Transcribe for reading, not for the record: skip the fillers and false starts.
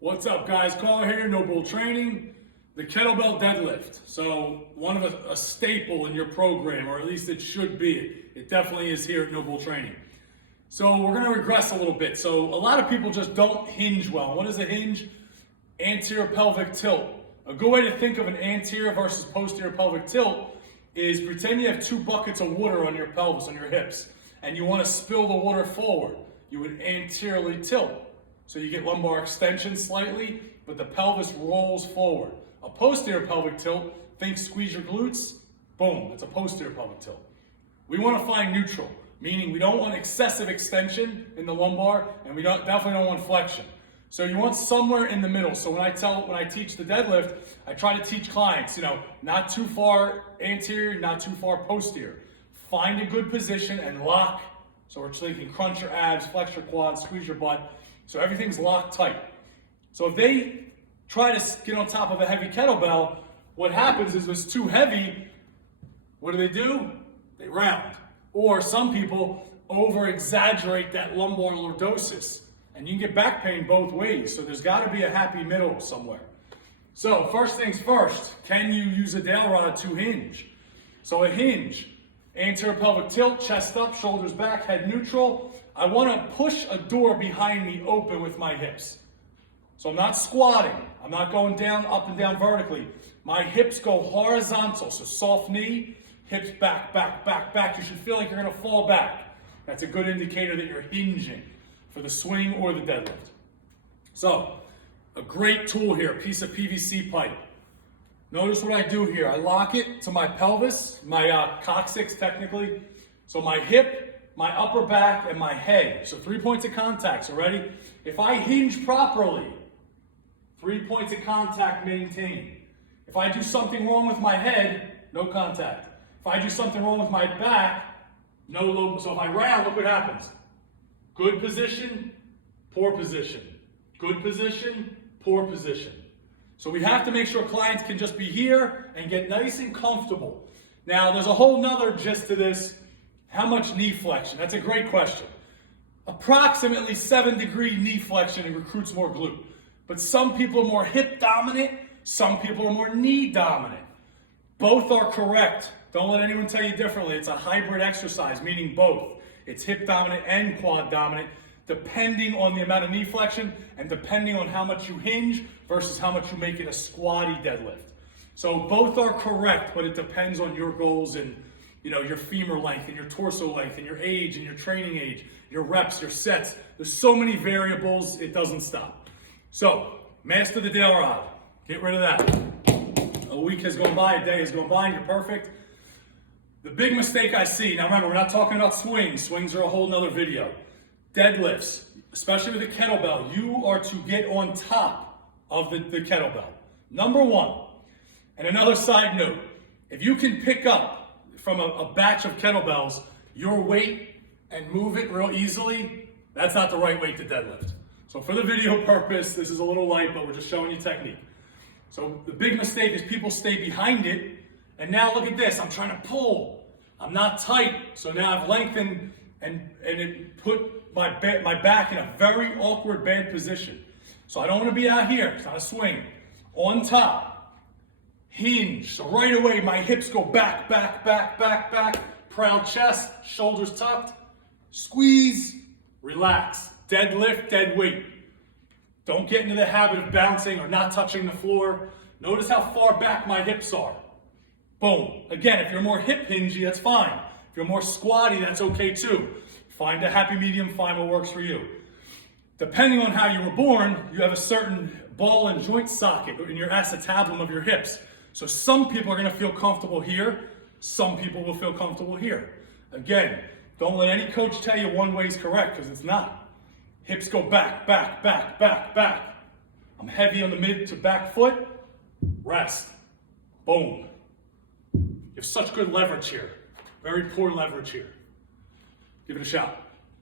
What's up, guys? Caller here, No Bull Training. The kettlebell deadlift. So one of a staple in your program, or at least it should be. It definitely is here at No Bull Training. So we're going to regress a little bit. So a lot of people just don't hinge well. What is a hinge? Anterior pelvic tilt. A good way to think of an anterior versus posterior pelvic tilt is pretend you have two buckets of water on your pelvis, on your hips, and you want to spill the water forward. You would anteriorly tilt. So you get lumbar extension slightly, but the pelvis rolls forward. A posterior pelvic tilt, think squeeze your glutes, boom, that's a posterior pelvic tilt. We want to find neutral, meaning we don't want excessive extension in the lumbar, and we definitely don't want flexion. So you want somewhere in the middle. So when I teach the deadlift, I try to teach clients, not too far anterior, not too far posterior. Find a good position and lock. So you can crunch your abs, flex your quads, squeeze your butt. So everything's locked tight. So if they try to get on top of a heavy kettlebell, what happens is if it's too heavy, what do? They round. Or some people over-exaggerate that lumbar lordosis. And you can get back pain both ways. So there's got to be a happy middle somewhere. So first things first, can you use a dowel rod to hinge? So a hinge, anterior pelvic tilt, chest up, shoulders back, head neutral. I want to push a door behind me open with my hips. So I'm not squatting. I'm not going down, up and down vertically. My hips go horizontal. So soft knee, hips back, back, back, back. You should feel like you're going to fall back. That's a good indicator that you're hinging for the swing or the deadlift. So a great tool here, a piece of PVC pipe. Notice what I do here. I lock it to my pelvis, my coccyx technically. So my hip, my upper back, and my head. So 3 points of contact. So ready? If I hinge properly, 3 points of contact maintained. If I do something wrong with my head, no contact. If I do something wrong with my back, no low. So if I round, look what happens. Good position, poor position. Good position, poor position. So we have to make sure clients can just be here and get nice and comfortable. Now, there's a whole nother gist to this. How much knee flexion? That's a great question. Approximately 7-degree knee flexion recruits more glute. But some people are more hip dominant, some people are more knee dominant. Both are correct. Don't let anyone tell you differently. It's a hybrid exercise, meaning both. It's hip dominant and quad dominant, depending on the amount of knee flexion and depending on how much you hinge versus how much you make it a squatty deadlift. So both are correct, but it depends on your goals and your femur length and your torso length and your age and your training age, your reps, your sets. There's so many variables, it doesn't stop. So, master the dowel rod. Get rid of that. A week has gone by, a day has gone by, and you're perfect. The big mistake I see, now remember, we're not talking about swings. Swings are a whole nother video. Deadlifts, especially with the kettlebell, you are to get on top of the kettlebell. Number one. And another side note, if you can pick up from a batch of kettlebells your weight and move it real easily, that's not the right weight to deadlift. So for the video purpose, this is a little light, but we're just showing you technique. So the big mistake is people stay behind it, and now look at this, I'm trying to pull. I'm not tight, so now I've lengthened and it put my back in a very awkward, bad position. So I don't want to be out here, it's not a swing. On top. Hinge. So right away, my hips go back, back, back, back, back. Proud chest, shoulders tucked. Squeeze, relax. Deadlift, dead weight. Don't get into the habit of bouncing or not touching the floor. Notice how far back my hips are. Boom. Again, if you're more hip hingy, that's fine. If you're more squatty, that's okay too. Find a happy medium, find what works for you. Depending on how you were born, you have a certain ball and joint socket in your acetabulum of your hips. So some people are going to feel comfortable here. Some people will feel comfortable here. Again, don't let any coach tell you one way is correct, because it's not. Hips go back, back, back, back, back. I'm heavy on the mid to back foot. Rest. Boom. You have such good leverage here. Very poor leverage here. Give it a shot.